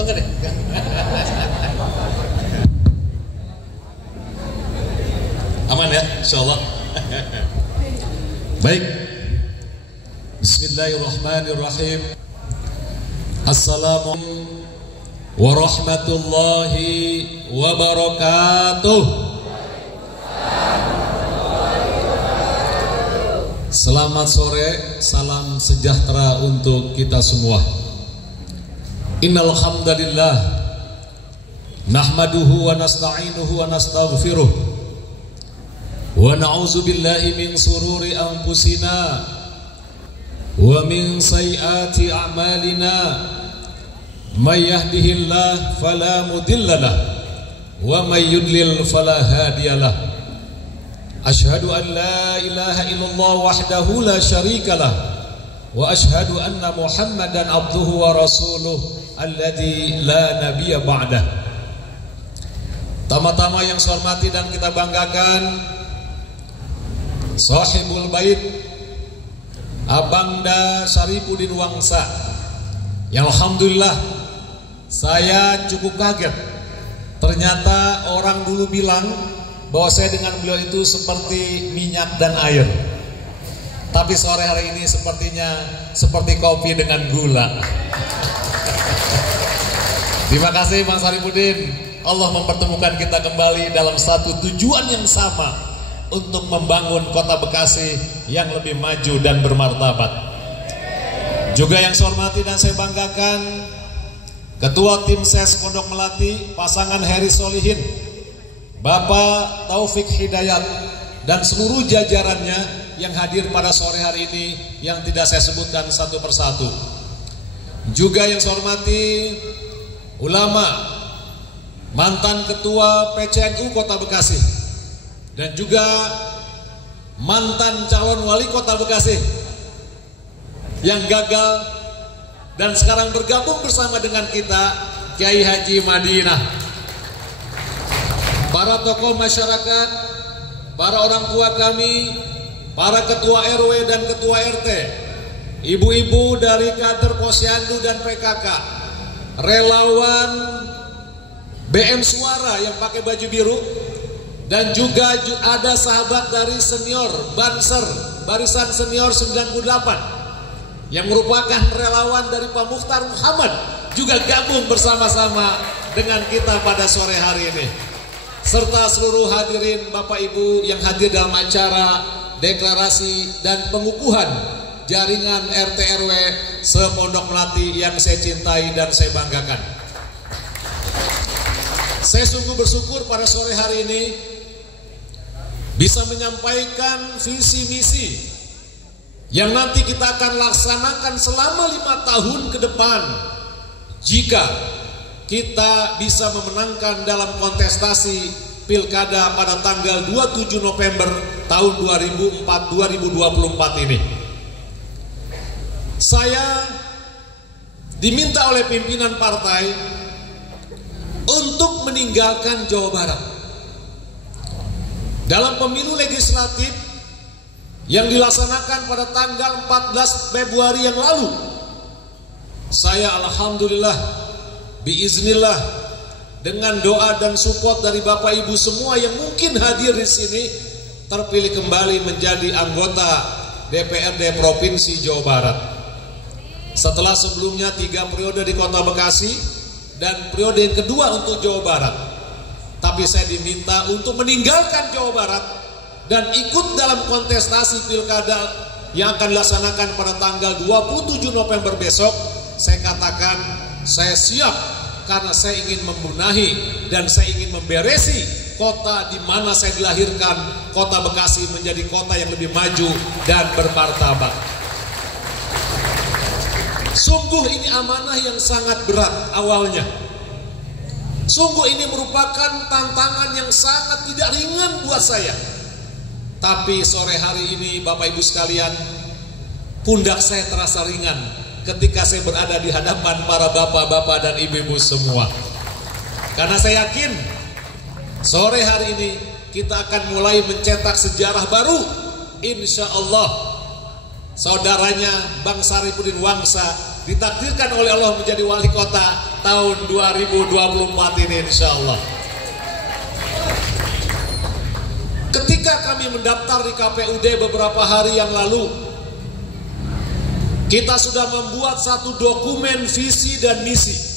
Foto nggak deh? Aman ya, insyaallah. Baik. Bismillahirrahmanirrahim. Assalamualaikum warahmatullahi wabarakatuh. Selamat sore, salam sejahtera untuk kita semua. Innal hamdalillah nahmaduhu wa nasta'inuhu wa nastaghfiruh wa na'udzu billahi min sururi anfusina wa min sayyiati a'malina. May yahdihillahu fala mudhillalah wa may yudlil fala hadiyalah. Asyhadu an la ilaha illallah wahdahu la syarikalah wa asyhadu anna Muhammadan abduhu wa rasuluh alladzi la nabiyya ba'dah. Tama-tama yang saya hormati dan kita banggakan Sahibul Bait Abangda Syarifuddin Wangsa, yang alhamdulillah saya cukup kaget. Ternyata orang dulu bilang bahwa saya dengan beliau itu seperti minyak dan air, tapi sore hari ini sepertinya seperti kopi dengan gula. Terima kasih Bang Syarifuddin. Allah mempertemukan kita kembali dalam satu tujuan yang sama, untuk membangun kota Bekasi yang lebih maju dan bermartabat. Juga yang saya hormati dan saya banggakan Ketua Tim Ses Pondok Melati, pasangan Heri Solihin, Bapak Taufik Hidayat, dan seluruh jajarannya yang hadir pada sore hari ini yang tidak saya sebutkan satu persatu. Juga yang saya hormati ulama, mantan Ketua PCNU Kota Bekasi, dan juga mantan calon wali Kota Bekasi yang gagal dan sekarang bergabung bersama dengan kita, Kiai Haji Madinah. Para tokoh masyarakat, para orang tua kami, para ketua RW dan ketua RT, ibu-ibu dari kader Posyandu dan PKK, relawan BM Suara yang pakai baju biru, dan juga ada sahabat dari senior Banser, barisan senior 98, yang merupakan relawan dari Pak Mukhtar Muhammad, juga gabung bersama-sama dengan kita pada sore hari ini. Serta seluruh hadirin Bapak Ibu yang hadir dalam acara deklarasi dan pengukuhan jaringan RT RW se-Pondok Melati yang saya cintai dan saya banggakan. Saya sungguh bersyukur pada sore hari ini bisa menyampaikan visi misi yang nanti kita akan laksanakan selama 5 tahun ke depan jika kita bisa memenangkan dalam kontestasi Pilkada pada tanggal 27 November tahun 2024 ini. Saya diminta oleh pimpinan partai untuk meninggalkan Jawa Barat. Dalam pemilu legislatif yang dilaksanakan pada tanggal 14 Februari yang lalu, saya alhamdulillah biiznillah dengan doa dan support dari Bapak Ibu semua yang mungkin hadir di sini, terpilih kembali menjadi anggota DPRD Provinsi Jawa Barat. Setelah sebelumnya 3 periode di Kota Bekasi dan periode yang kedua untuk Jawa Barat, tapi saya diminta untuk meninggalkan Jawa Barat dan ikut dalam kontestasi Pilkada yang akan dilaksanakan pada tanggal 27 November besok. Saya katakan saya siap, karena saya ingin membenahi dan saya ingin memberesi kota di mana saya dilahirkan, Kota Bekasi, menjadi kota yang lebih maju dan bermartabat. Sungguh ini amanah yang sangat berat awalnya. Sungguh ini merupakan tantangan yang sangat tidak ringan buat saya. Tapi sore hari ini Bapak Ibu sekalian, pundak saya terasa ringan ketika saya berada di hadapan para bapak-bapak dan ibu-ibu semua. Karena saya yakin sore hari ini kita akan mulai mencetak sejarah baru. Insya Allah saudaranya Bang Syarifuddin Wangsa ditakdirkan oleh Allah menjadi wali kota tahun 2024 ini insya Allah. Ketika kami mendaftar di KPUD beberapa hari yang lalu, kita sudah membuat satu dokumen visi dan misi.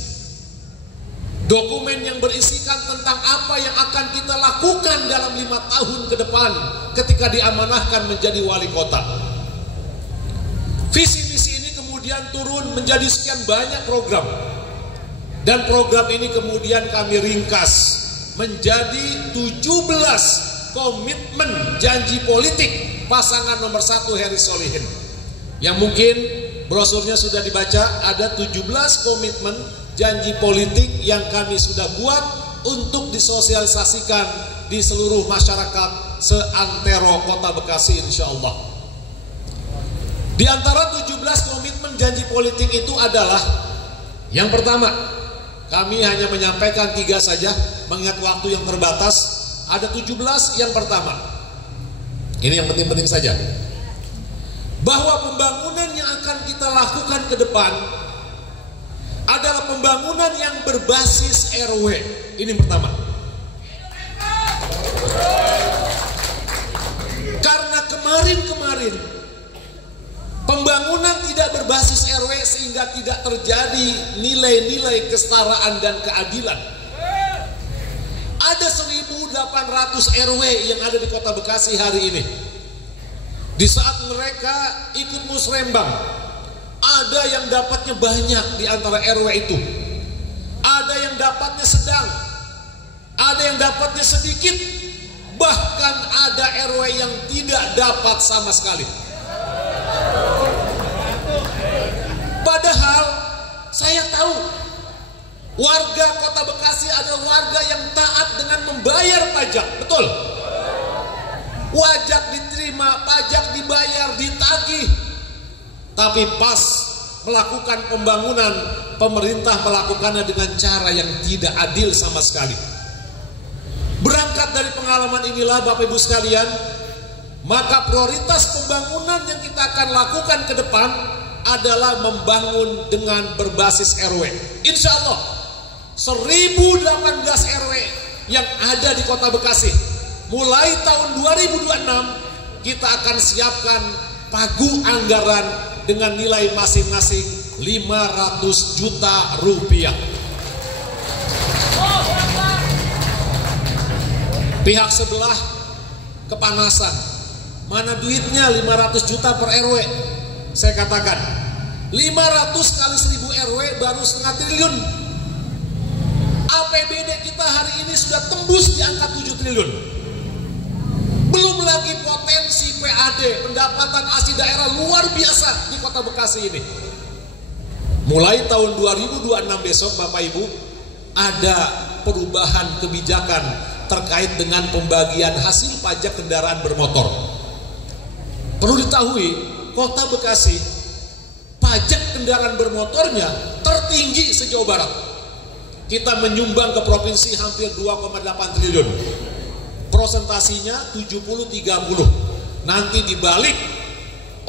Dokumen yang berisikan tentang apa yang akan kita lakukan dalam 5 tahun ke depan ketika diamanahkan menjadi wali kota. Visi misi ini kemudian turun menjadi sekian banyak program. Dan program ini kemudian kami ringkas menjadi 17 komitmen janji politik pasangan nomor 1 Heri Solihin. Yang mungkin brosurnya sudah dibaca, ada 17 komitmen janji politik yang kami sudah buat untuk disosialisasikan di seluruh masyarakat seantero Kota Bekasi insya Allah. Di antara 17 komitmen janji politik itu adalah, yang pertama, kami hanya menyampaikan 3 saja mengingat waktu yang terbatas. Ada 17. Yang pertama, ini yang penting-penting saja, bahwa pembangunan yang akan kita lakukan ke depan adalah pembangunan yang berbasis RW. Ini yang pertama. Karena kemarin pembangunan tidak berbasis RW sehingga tidak terjadi nilai-nilai kesetaraan dan keadilan. Ada 1.800 RW yang ada di Kota Bekasi hari ini. Di saat mereka ikut musrembang, ada yang dapatnya banyak di antara RW itu. Ada yang dapatnya sedang, ada yang dapatnya sedikit, bahkan ada RW yang tidak dapat sama sekali. Padahal saya tahu warga Kota Bekasi adalah warga yang taat dengan membayar pajak, betul? Wajib diterima, pajak dibayar, ditagih. Tapi pas melakukan pembangunan, pemerintah melakukannya dengan cara yang tidak adil sama sekali. Berangkat dari pengalaman inilah Bapak Ibu sekalian, maka prioritas pembangunan yang kita akan lakukan ke depan adalah membangun dengan berbasis RW. Insya Allah 1018 RW yang ada di Kota Bekasi, mulai tahun 2026 kita akan siapkan pagu anggaran dengan nilai masing-masing 500 juta rupiah. Pihak sebelah kepanasan, mana duitnya 500 juta per RW? Saya katakan 500 kali 1000 RW baru setengah triliun. APBD kita hari ini sudah tembus di angka 7 triliun. Belum lagi potensi PAD, pendapatan asli daerah luar biasa di Kota Bekasi ini. Mulai tahun 2026 besok Bapak Ibu, ada perubahan kebijakan terkait dengan pembagian hasil pajak kendaraan bermotor. Perlu diketahui, Kota Bekasi pajak kendaraan bermotornya tertinggi se-Jawa Barat. Kita menyumbang ke provinsi hampir 2,8 triliun. Prosentasinya 70-30. Nanti dibalik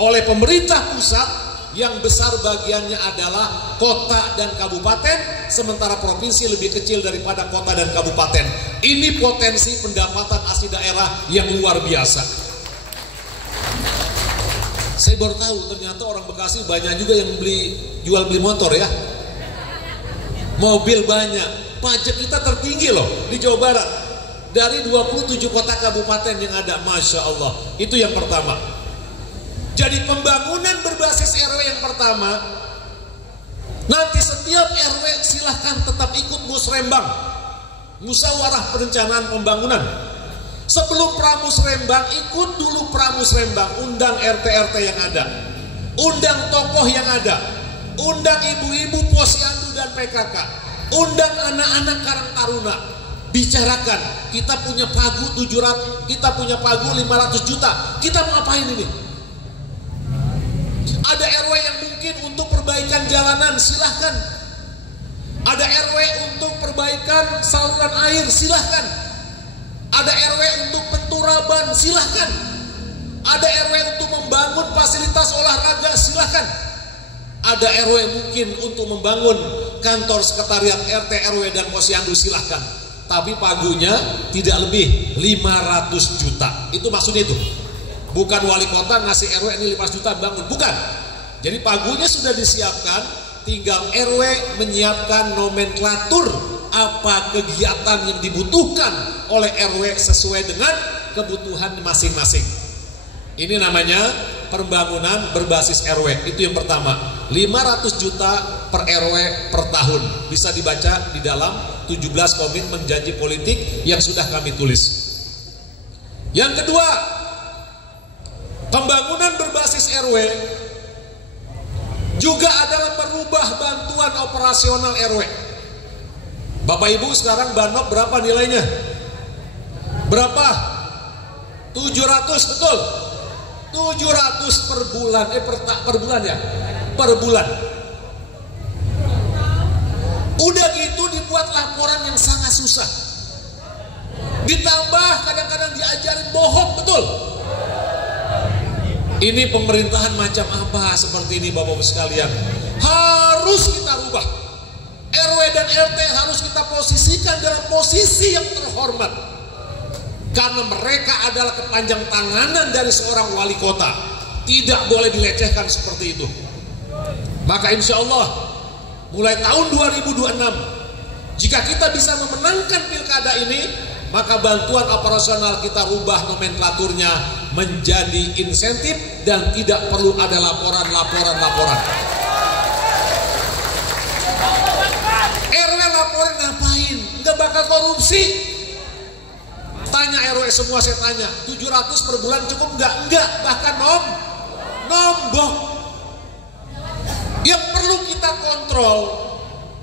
oleh pemerintah pusat, yang besar bagiannya adalah kota dan kabupaten, sementara provinsi lebih kecil daripada kota dan kabupaten. Ini potensi pendapatan asli daerah yang luar biasa. Saya baru tahu ternyata orang Bekasi banyak juga yang jual beli motor ya. Mobil banyak. Pajak kita tertinggi loh di Jawa Barat. Dari 27 kota kabupaten yang ada, Masya Allah. Itu yang pertama. Jadi pembangunan berbasis RW yang pertama. Nanti setiap RW silahkan tetap ikut musrembang, musyawarah perencanaan pembangunan. Sebelum pramusrembang, ikut dulu pramusrembang, undang RT-RT yang ada, undang tokoh yang ada, undang ibu-ibu posyandu dan PKK, undang anak-anak Karang Taruna. Bicarakan, kita punya pagu 700, kita punya pagu 500 juta. Kita mau apain ini? Ada RW yang mungkin untuk perbaikan jalanan, silahkan. Ada RW untuk perbaikan saluran air, silahkan. Ada RW untuk penturaban, silahkan. Ada RW untuk membangun fasilitas olahraga, silahkan. ada RW mungkin untuk membangun kantor sekretariat RT RW dan posyandu, silahkan. Tapi pagunya tidak lebih 500 juta. Itu maksudnya itu. Bukan wali kota ngasih RW ini 500 juta bangun, bukan. Jadi pagunya sudah disiapkan, tinggal RW menyiapkan nomenklatur apa kegiatan yang dibutuhkan oleh RW sesuai dengan kebutuhan masing-masing. Ini namanya pembangunan berbasis RW. Itu yang pertama. 500 juta per RW per tahun. Bisa dibaca di dalam 17 komitmen janji politik yang sudah kami tulis. Yang kedua, pembangunan berbasis RW juga adalah merubah bantuan operasional RW. Bapak Ibu, sekarang Banop berapa nilainya? Berapa? 700, betul? 700 per bulan, per bulan ya? Per bulan. Udah gitu dibuat laporan yang sangat susah. Ditambah kadang-kadang diajarin bohong, betul? Ini pemerintahan macam apa seperti ini Bapak-Bapak sekalian? Harus kita rubah. RW dan RT harus kita posisikan dalam posisi yang terhormat. Karena mereka adalah kepanjang tanganan dari seorang wali kota. Tidak boleh dilecehkan seperti itu. Maka insya Allah mulai tahun 2026, jika kita bisa memenangkan pilkada ini, maka bantuan operasional kita rubah nomenklaturnya menjadi insentif dan tidak perlu ada laporan. RW laporan ngapain? Nggak bakal korupsi. Tanya RW semua, saya tanya, 700 per bulan cukup nggak? Enggak, bahkan nombok. Yang perlu kita kontrol,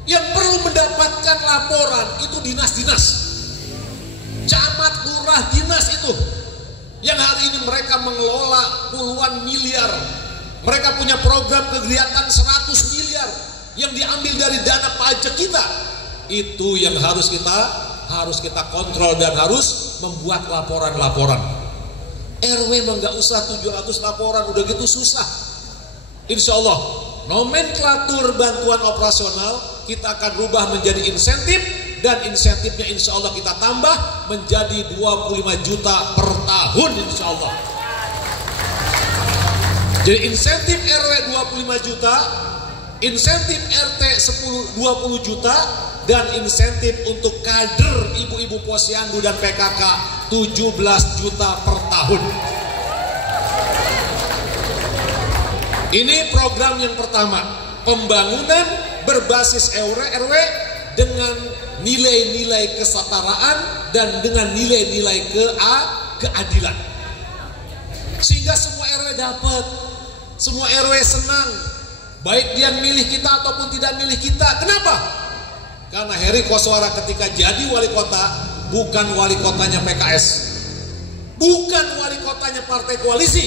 yang perlu mendapatkan laporan itu dinas-dinas, camat, lurah, dinas itu yang hari ini mereka mengelola puluhan miliar. Mereka punya program kegiatan 100 miliar yang diambil dari dana pajak kita. Itu yang harus kita kontrol dan harus membuat laporan. RW mah nggak usah 700 laporan, udah gitu susah. Insya Allah nomenklatur bantuan operasional kita akan rubah menjadi insentif, dan insentifnya insya Allah kita tambah menjadi 25 juta per tahun insya Allah. Jadi insentif RW 25 juta, insentif RT 20 juta, dan insentif untuk kader ibu-ibu posyandu dan PKK 17 juta per tahun. Ini program yang pertama, pembangunan berbasis RW dengan nilai-nilai kesetaraan dan dengan nilai-nilai keadilan. Sehingga semua RW dapat, semua RW senang, baik dia milih kita ataupun tidak milih kita. Kenapa? Karena Heri Koswara ketika jadi wali kota bukan wali kotanya PKS, bukan wali kotanya partai koalisi,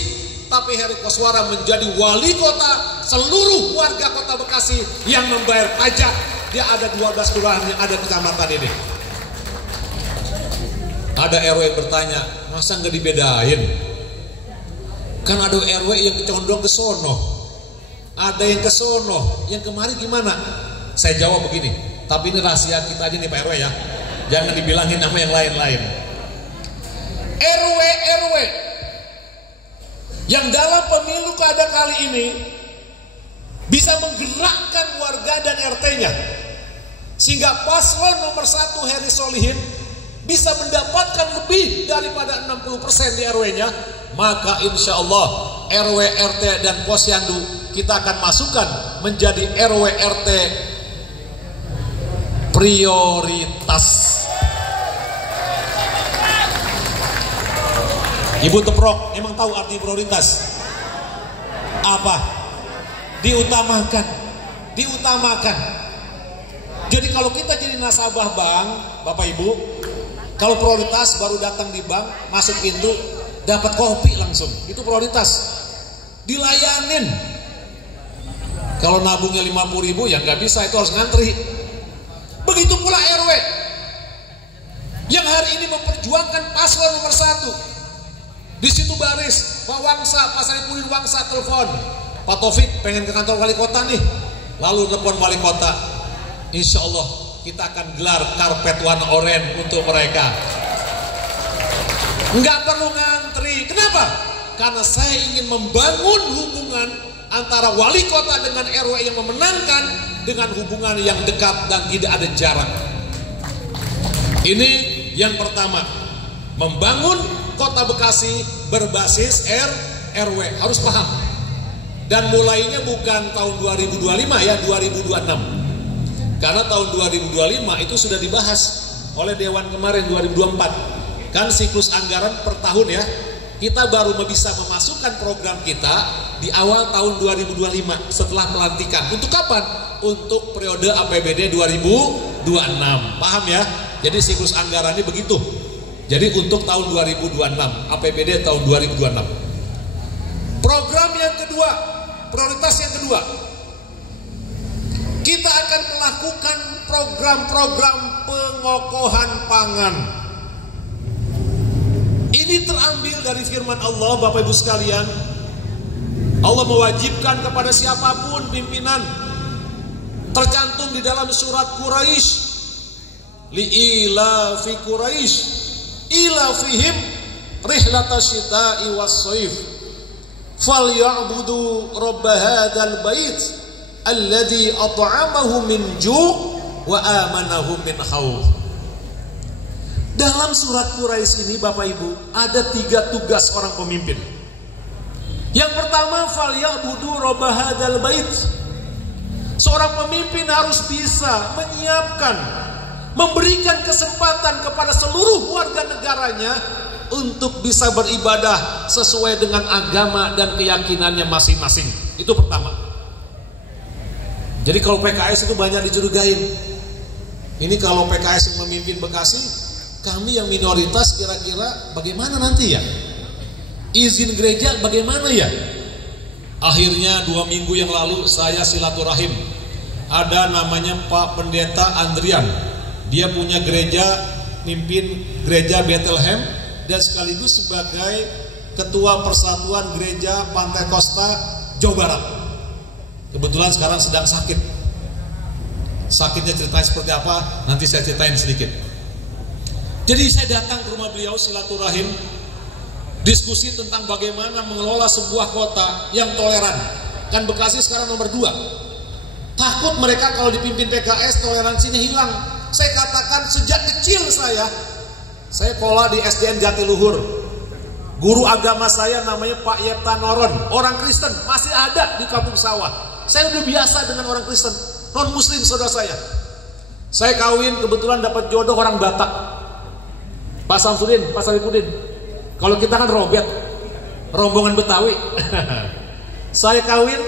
tapi Heri Koswara menjadi wali kota seluruh warga kota Bekasi yang membayar pajak. Dia ada 12 kelurahan yang ada di kecamatan ini. Ada RW yang bertanya, masa nggak dibedain? Kan ada RW yang condong ke sono, ada yang ke sono, yang kemarin gimana? Saya jawab begini, tapi ini rahasia kita aja nih Pak RW ya, jangan dibilangin nama yang lain-lain. RW yang dalam pemilu kada kali ini bisa menggerakkan warga dan RT-nya, sehingga paslon nomor 1 Heri Solihin bisa mendapatkan lebih daripada 60% di RW-nya, maka insya Allah RW, RT, dan posyandu kita akan masukkan menjadi RW, RT prioritas. Ibu Teprok emang tahu arti prioritas? Apa? Diutamakan. Jadi kalau kita jadi nasabah bank, Bapak Ibu, kalau prioritas baru datang di bank, masuk pintu, dapat kopi langsung. Itu prioritas. Dilayanin. Kalau nabungnya 50.000 ya nggak bisa, itu harus ngantri. Begitu pula RW yang hari ini memperjuangkan paslon nomor 1. Di situ baris, Pak Wangsa, Pak Saipudin Wangsa telepon, Pak Taufik pengen ke kantor wali kota nih, lalu telepon wali kota, insya Allah kita akan gelar karpet warna oranye untuk mereka. Nggak perlu ngantri. Kenapa? Karena saya ingin membangun hubungan antara wali kota dengan RW yang memenangkan, dengan hubungan yang dekat dan tidak ada jarak. Ini yang pertama, membangun kota Bekasi berbasis RW, harus paham. Dan mulainya bukan tahun 2025 ya, 2026. Karena tahun 2025 itu sudah dibahas oleh Dewan kemarin 2024. Kan siklus anggaran per tahun ya. Kita baru bisa memasukkan program kita di awal tahun 2025 setelah pelantikan. Untuk kapan? Untuk periode APBD 2026. Paham ya? Jadi siklus anggarannya begitu. Jadi untuk tahun 2026, APBD tahun 2026. Program yang kedua, prioritas yang kedua, kita akan melakukan program-program pengokohan pangan. Ini terambil dari firman Allah, Bapak Ibu sekalian. Allah mewajibkan kepada siapapun pimpinan, tercantum di dalam surat Quraisy, li'ilafi Quraisy ilafihim rihlatasyita'i was-shaif falya'budu rabb hadzal bait alladzi at'amahum min ju' wa amanahum min khauf. Dalam surat Quraisy ini Bapak Ibu ada 3 tugas orang pemimpin. Yang pertama, falya'budu rabb hadzal bait. Seorang pemimpin harus bisa menyiapkan, memberikan kesempatan kepada seluruh warga negaranya untuk bisa beribadah sesuai dengan agama dan keyakinannya masing-masing. Itu pertama. Jadi kalau PKS itu banyak dicurigain. Ini kalau PKS yang memimpin Bekasi, kami yang minoritas kira-kira bagaimana nanti ya? Izin gereja bagaimana ya? Akhirnya 2 minggu yang lalu saya silaturahim. Ada namanya Pak Pendeta Andrian. Dia punya gereja, mimpin gereja Bethlehem dan sekaligus sebagai ketua Persatuan Gereja Pantai Kosta Jawa Barat. Kebetulan sekarang sedang sakit. Sakitnya ceritanya seperti apa? Nanti saya ceritain sedikit. Jadi saya datang ke rumah beliau silaturahim, diskusi tentang bagaimana mengelola sebuah kota yang toleran. Kan Bekasi sekarang nomor 2. Takut mereka kalau dipimpin PKS toleransinya hilang. Saya katakan sejak kecil saya sekolah di SDN Jatiluhur. Guru agama saya namanya Pak Yepta Noron, orang Kristen, masih ada di Kampung Sawah. Saya udah biasa dengan orang Kristen, non Muslim saudara saya. Saya kawin kebetulan dapat jodoh orang Batak, Pak Samsudin, Pak Saripudin. Kalau kita kan Robert, rombongan Betawi. Saya kawin,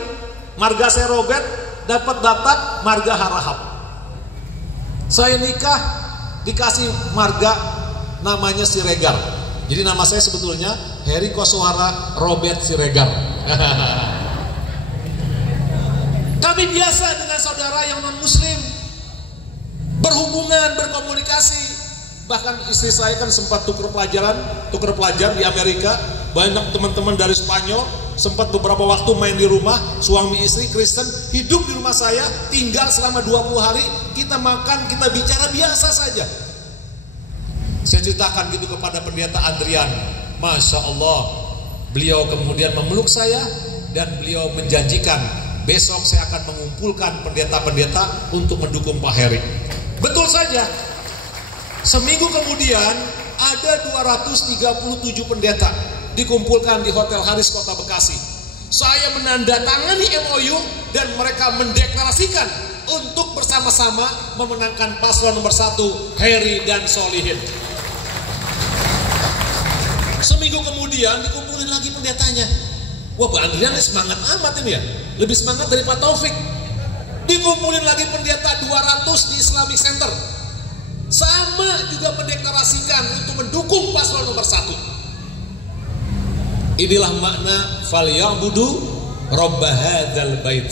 marga saya Robert, dapat Batak, marga Harahap. Saya nikah, dikasih marga namanya Siregar. Jadi nama saya sebetulnya Heri Koswara Robert Siregar. Kami biasa dengan saudara yang non Muslim berhubungan, berkomunikasi. Bahkan istri saya kan sempat tukar pelajar di Amerika. Banyak teman-teman dari Spanyol sempat beberapa waktu main di rumah. Suami istri Kristen hidup di rumah saya, tinggal selama 20 hari. Kita makan, kita bicara biasa saja. Saya ceritakan gitu kepada Pendeta Andrian. Masya Allah, beliau kemudian memeluk saya dan beliau menjanjikan besok saya akan mengumpulkan pendeta-pendeta untuk mendukung Pak Heri. Betul saja. Seminggu kemudian ada 237 pendeta dikumpulkan di Hotel Haris Kota Bekasi. Saya menandatangani MOU dan mereka mendeklarasikan untuk bersama-sama memenangkan paslon nomor 1 Heri dan Solihin. Seminggu kemudian dikumpulin lagi pendetanya. Wah, Pak Andrian semangat amat ini ya, lebih semangat dari Pak Taufik. Dikumpulin lagi pendeta 200 di Islamic Center, sama juga mendeklarasikan untuk mendukung paslon nomor 1. Inilah makna falyabudu rabb hadzal bait.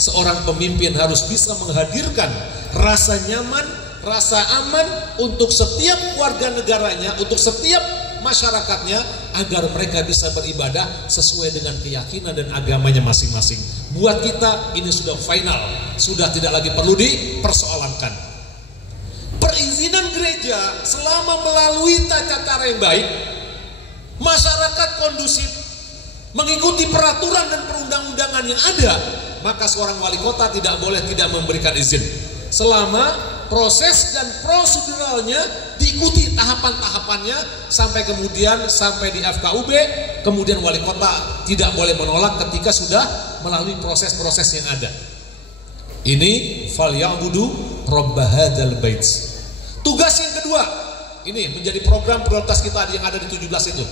Seorang pemimpin harus bisa menghadirkan rasa nyaman, rasa aman untuk setiap warga negaranya, untuk setiap masyarakatnya agar mereka bisa beribadah sesuai dengan keyakinan dan agamanya masing-masing. Buat kita ini sudah final, sudah tidak lagi perlu dipersoalkan. Perizinan gereja selama melalui tata cara yang baik, masyarakat kondusif, mengikuti peraturan dan perundang-undangan yang ada, maka seorang wali kota tidak boleh tidak memberikan izin selama proses dan proseduralnya diikuti tahapan-tahapannya sampai kemudian sampai di FKUB, kemudian wali kota tidak boleh menolak ketika sudah melalui proses-proses yang ada. Ini falyabudu rabb hadzal bait. Tugas yang kedua, ini menjadi program prioritas kita yang ada di 17 itu.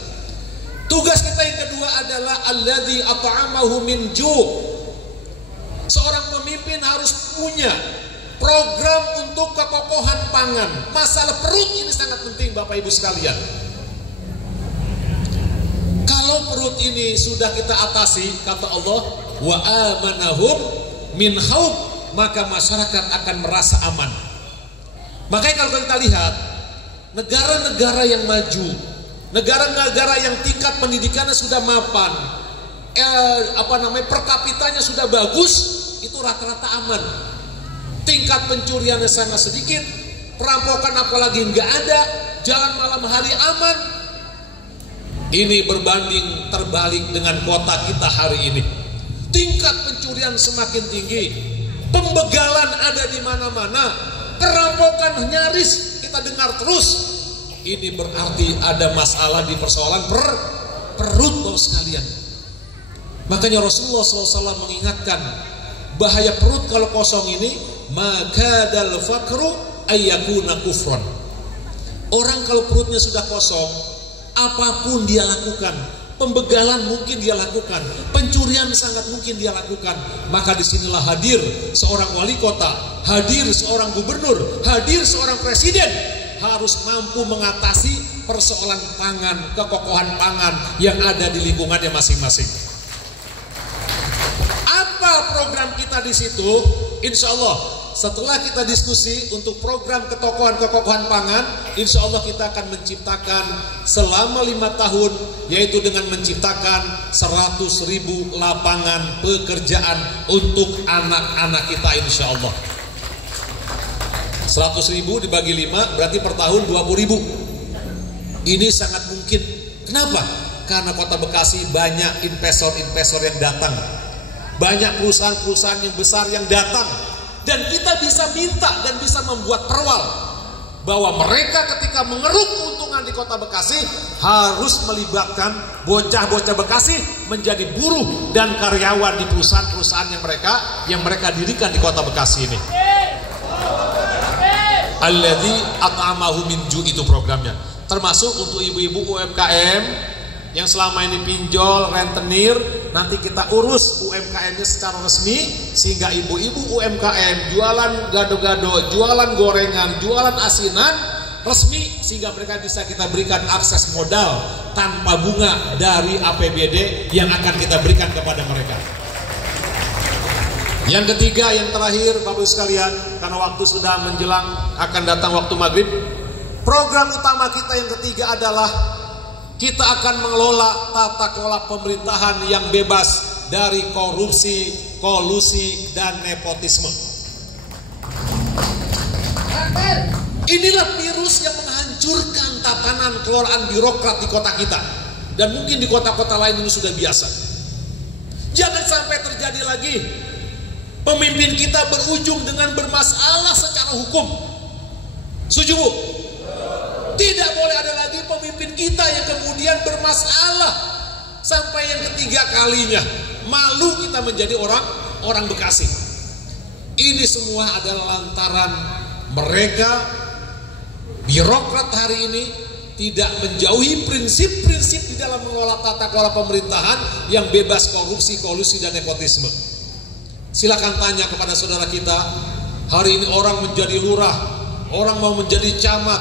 Tugas kita yang kedua adalah alladzi at'amahu min ju'. Seorang pemimpin harus punya program untuk kekokohan pangan. Masalah perut ini sangat penting Bapak Ibu sekalian. Kalau perut ini sudah kita atasi, kata Allah, wa amanahum min khauf, maka masyarakat akan merasa aman. Makanya kalau kita lihat negara-negara yang maju, negara-negara yang tingkat pendidikannya sudah mapan, per kapitanya sudah bagus, itu rata-rata aman. Tingkat pencuriannya sangat sedikit, perampokan apalagi nggak ada, jalan malam hari aman. Ini berbanding terbalik dengan kota kita hari ini. Tingkat pencurian semakin tinggi, pembegalan ada di mana-mana, perampokan nyaris kita dengar terus. Ini berarti ada masalah di persoalan perut Bapak sekalian. Makanya Rasulullah SAW mengingatkan bahaya perut kalau kosong ini, maka dal fakru ayyakuna kufron. Orang kalau perutnya sudah kosong, apapun dia lakukan, pembegalan mungkin dia lakukan, pencurian sangat mungkin dia lakukan. Maka disinilah hadir seorang wali kota, hadir seorang gubernur, hadir seorang presiden, harus mampu mengatasi persoalan pangan, kekokohan pangan yang ada di lingkungannya masing-masing. Apa program kita di situ? Insya Allah setelah kita diskusi untuk program kekokohan pangan, insya Allah kita akan menciptakan selama 5 tahun, yaitu dengan menciptakan 100.000 lapangan pekerjaan untuk anak-anak kita insya Allah. 100.000 dibagi 5 berarti per tahun 20.000. Ini sangat mungkin. Kenapa? Karena kota Bekasi banyak investor-investor yang datang, banyak perusahaan-perusahaan yang besar yang datang, dan kita bisa minta dan bisa membuat perwal bahwa mereka ketika mengeruk keuntungan di kota Bekasi harus melibatkan bocah-bocah Bekasi menjadi buruh dan karyawan di perusahaan-perusahaan yang mereka dirikan di kota Bekasi ini. Alladzi at'amahu min ju' itu programnya. Termasuk untuk ibu-ibu UMKM yang selama ini pinjol, rentenir, nanti kita urus UMKM-nya secara resmi sehingga ibu-ibu UMKM jualan gado-gado, jualan gorengan, jualan asinan resmi sehingga mereka bisa kita berikan akses modal tanpa bunga dari APBD yang akan kita berikan kepada mereka. Yang ketiga, yang terakhir Bapak Ibu sekalian, karena waktu sudah menjelang akan datang waktu maghrib, program utama kita yang ketiga adalah kita akan mengelola tata kelola pemerintahan yang bebas dari korupsi, kolusi, dan nepotisme. Inilah virus yang menghancurkan tatanan kelolaan birokrat di kota kita, dan mungkin di kota-kota lain ini sudah biasa. Jangan sampai terjadi lagi pemimpin kita berujung dengan bermasalah secara hukum. Setuju? Tidak boleh ada lagi pemimpin kita yang kemudian bermasalah sampai yang ketiga kalinya. Malu kita menjadi orang Bekasi. Ini semua adalah lantaran mereka birokrat hari ini tidak menjauhi prinsip-prinsip di dalam mengelola tata kelola pemerintahan yang bebas korupsi, kolusi, dan nepotisme. Silakan tanya kepada saudara kita, hari ini orang menjadi lurah, orang mau menjadi camat,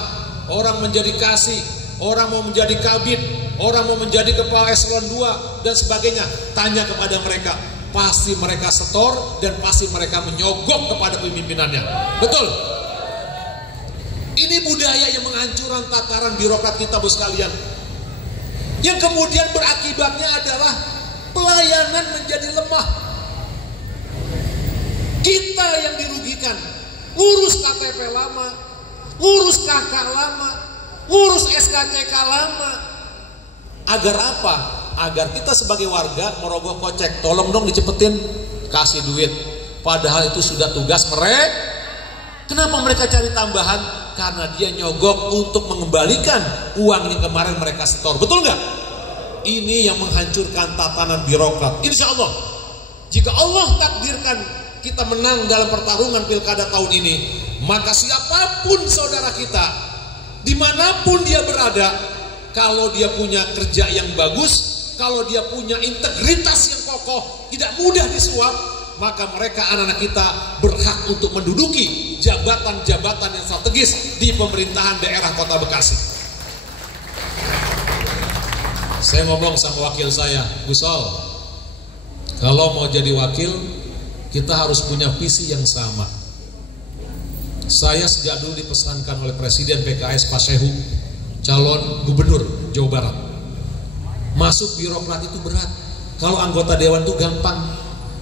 orang menjadi kasih, orang mau menjadi kabid, orang mau menjadi kepala eselon 2 dan sebagainya. Tanya kepada mereka, pasti mereka setor dan pasti mereka menyogok kepada pemimpinannya. Betul? Ini budaya yang menghancurkan tataran birokrat kita, bos sekalian. Yang kemudian berakibatnya adalah pelayanan menjadi lemah. Kita yang dirugikan, ngurus KTP lama, ngurus KK lama, ngurus SKCK lama. Agar apa? Agar kita sebagai warga merogoh kocek, tolong dong dicepetin, kasih duit. Padahal itu sudah tugas mereka. Kenapa mereka cari tambahan? Karena dia nyogok untuk mengembalikan uang yang kemarin mereka setor. Betul nggak? Ini yang menghancurkan tatanan birokrat. Insya Allah, jika Allah takdirkan kita menang dalam pertarungan pilkada tahun ini, maka siapapun saudara kita, dimanapun dia berada, kalau dia punya kerja yang bagus, kalau dia punya integritas yang kokoh, tidak mudah disuap, maka mereka anak-anak kita berhak untuk menduduki jabatan-jabatan yang strategis di pemerintahan daerah Kota Bekasi. Saya ngomong sama wakil saya, Gus Sol, kalau mau jadi wakil, kita harus punya visi yang sama. Saya sejak dulu dipesankan oleh Presiden PKS Pak Sehu, calon gubernur Jawa Barat. Masuk birokrat itu berat. Kalau anggota dewan itu gampang.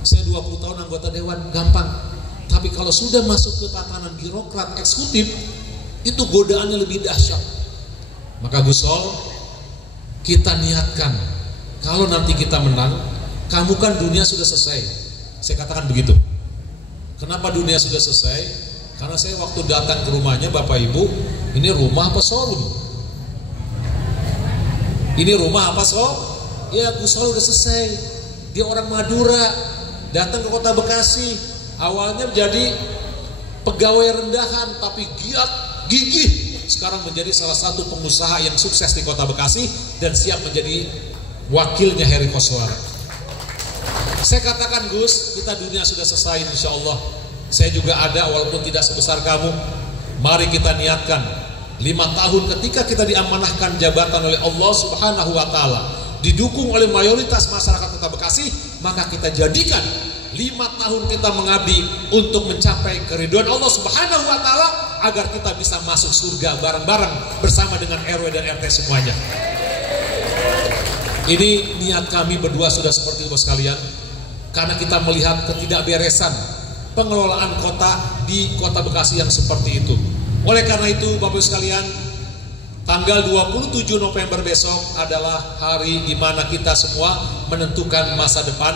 Saya 20 tahun anggota dewan, gampang. Tapi kalau sudah masuk ke tatanan birokrat eksekutif, itu godaannya lebih dahsyat. Maka Gus Sol, kita niatkan, kalau nanti kita menang, kamu kan dunia sudah selesai. Saya katakan begitu. Kenapa dunia sudah selesai? Karena saya waktu datang ke rumahnya Bapak Ibu, ini rumah apa showroom? Ini rumah apa Ya, Gus Sol udah selesai. Dia orang Madura, datang ke Kota Bekasi, awalnya menjadi pegawai rendahan, tapi giat, gigih. Sekarang menjadi salah satu pengusaha yang sukses di Kota Bekasi dan siap menjadi wakilnya Heri Koswara. Saya katakan, Gus, kita dunia sudah selesai insya Allah. Saya juga ada walaupun tidak sebesar kamu. Mari kita niatkan 5 tahun ketika kita diamanahkan jabatan oleh Allah Subhanahu wa Ta'ala, didukung oleh mayoritas masyarakat Kota Bekasi, maka kita jadikan 5 tahun kita mengabdi untuk mencapai keridhaan Allah Subhanahu wa Ta'ala, agar kita bisa masuk surga bareng-bareng bersama dengan RW dan RT semuanya. Ini niat kami berdua sudah seperti itu sekalian, karena kita melihat ketidakberesan pengelolaan kota di Kota Bekasi yang seperti itu. Oleh karena itu Bapak Ibu sekalian, tanggal 27 November besok adalah hari di mana kita semua menentukan masa depan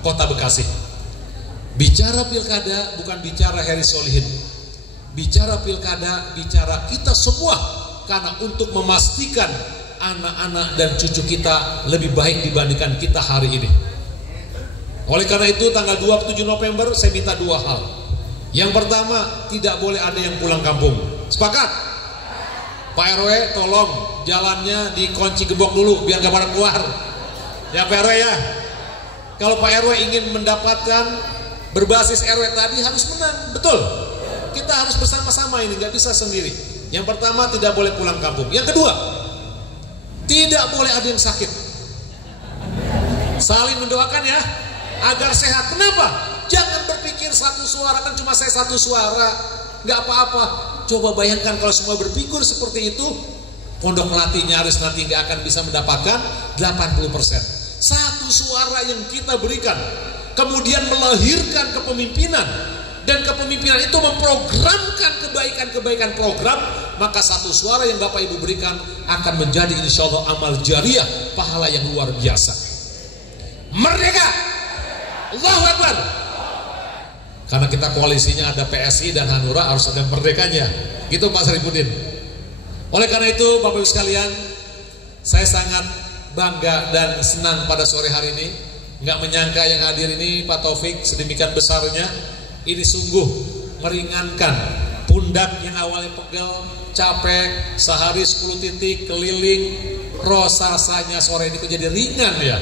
Kota Bekasi. Bicara pilkada bukan bicara Heri Solihin. Bicara pilkada, bicara kita semua, karena untuk memastikan anak-anak dan cucu kita lebih baik dibandingkan kita hari ini. Oleh karena itu tanggal 27 November saya minta 2 hal. Yang pertama, tidak boleh ada yang pulang kampung. Sepakat? Pak RW tolong jalannya dikunci gembok dulu biar gak pada keluar. Ya Pak RW ya. Kalau Pak RW ingin mendapatkan berbasis RW tadi harus menang, betul. Kita harus bersama-sama ini, gak bisa sendiri. Yang pertama, tidak boleh pulang kampung. Yang kedua, tidak boleh ada yang sakit. Saling mendoakan ya, agar sehat. Kenapa? Jangan berpikir satu suara, kan cuma saya satu suara, gak apa-apa. Coba bayangkan kalau semua berpikir seperti itu, Pondok Melati nyaris nanti gak akan bisa mendapatkan 80%. Satu suara yang kita berikan kemudian melahirkan kepemimpinan, dan kepemimpinan itu memprogramkan kebaikan-kebaikan program, maka satu suara yang Bapak Ibu berikan akan menjadi insya Allah amal jariah, pahala yang luar biasa. Merdeka! Allahu Akbar! Karena kita koalisinya ada PSI dan Hanura, harus ada merdekanya. Gitu Pak Saripudin. Oleh karena itu Bapak Ibu sekalian, saya sangat bangga dan senang pada sore hari ini. Nggak menyangka yang hadir ini Pak Taufik sedemikian besarnya. Ini sungguh meringankan pundak yang awalnya pegel, capek, sehari 10 titik keliling, rasanya sore ini kok jadi ringan ya.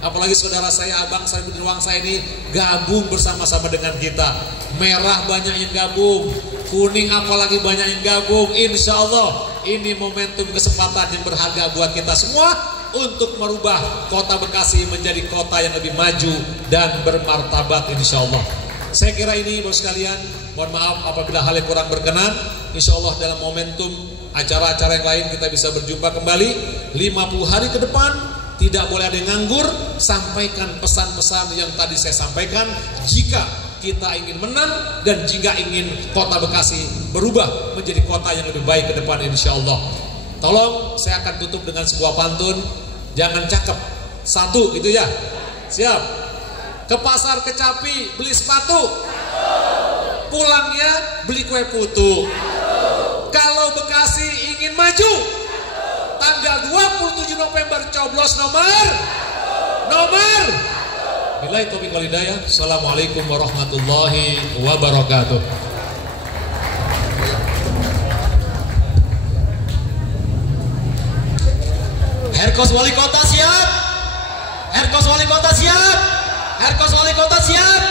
Apalagi saudara saya, abang saya, Budin saya ini gabung bersama-sama dengan kita. Merah banyak yang gabung, kuning apalagi banyak yang gabung. Insya Allah ini momentum kesempatan yang berharga buat kita semua untuk merubah Kota Bekasi menjadi kota yang lebih maju dan bermartabat insya Allah. Saya kira ini Bapak sekalian, mohon maaf apabila hal yang kurang berkenan. Insya Allah dalam momentum acara-acara yang lain kita bisa berjumpa kembali 50 hari ke depan. Tidak boleh ada yang nganggur. Sampaikan pesan-pesan yang tadi saya sampaikan jika kita ingin menang dan jika ingin kota Bekasi berubah menjadi kota yang lebih baik ke depan, insya Allah. Tolong saya akan tutup dengan sebuah pantun. Jangan cakep, satu itu ya. Siap. Ke pasar Kecapi beli sepatu, pulangnya beli kue putu. Kalau Bekasi ingin maju, tanggal 27 November coblos nomor. Billahi taufiq wal hidayah. Assalamualaikum warahmatullahi wabarakatuh. Herkos Wali Kota siap. Herkos Wali Kota siap. Herkos Wali Kota siap.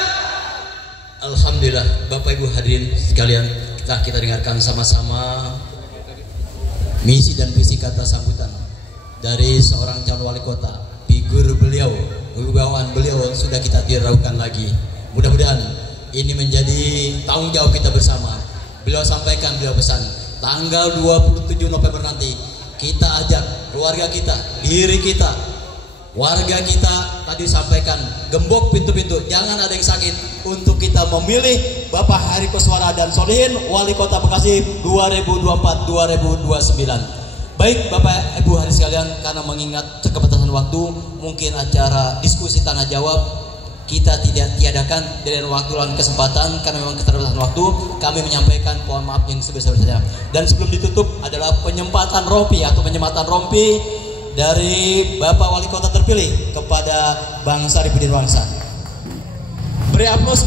Alhamdulillah, Bapak Ibu hadirin sekalian, kita dengarkan sama-sama misi dan visi kata sambutan dari seorang calon wali kota. Figur beliau, kewibawaan beliau sudah kita tiraukan lagi. Mudah-mudahan ini menjadi tanggung jawab kita bersama. Beliau sampaikan, beliau pesan, tanggal 27 November nanti kita ajak keluarga kita, diri kita, warga kita, tadi sampaikan, gembok pintu-pintu, jangan ada yang sakit, untuk kita memilih Bapak Hari Koswara dan Solihin Wali Kota Bekasi 2024-2029. Baik Bapak Ibu hadirin sekalian, karena mengingat keterbatasan waktu, mungkin acara diskusi tanya jawab kita tidak tiadakan dari waktu dan kesempatan karena memang keterbatasan waktu. Kami menyampaikan mohon maaf yang sebesar-besarnya. Dan sebelum ditutup adalah penyempatan rompi atau penyematan rompi dari Bapak Wali Kota terpilih kepada Bang Sarifudin Wangsa. Beri aplaus.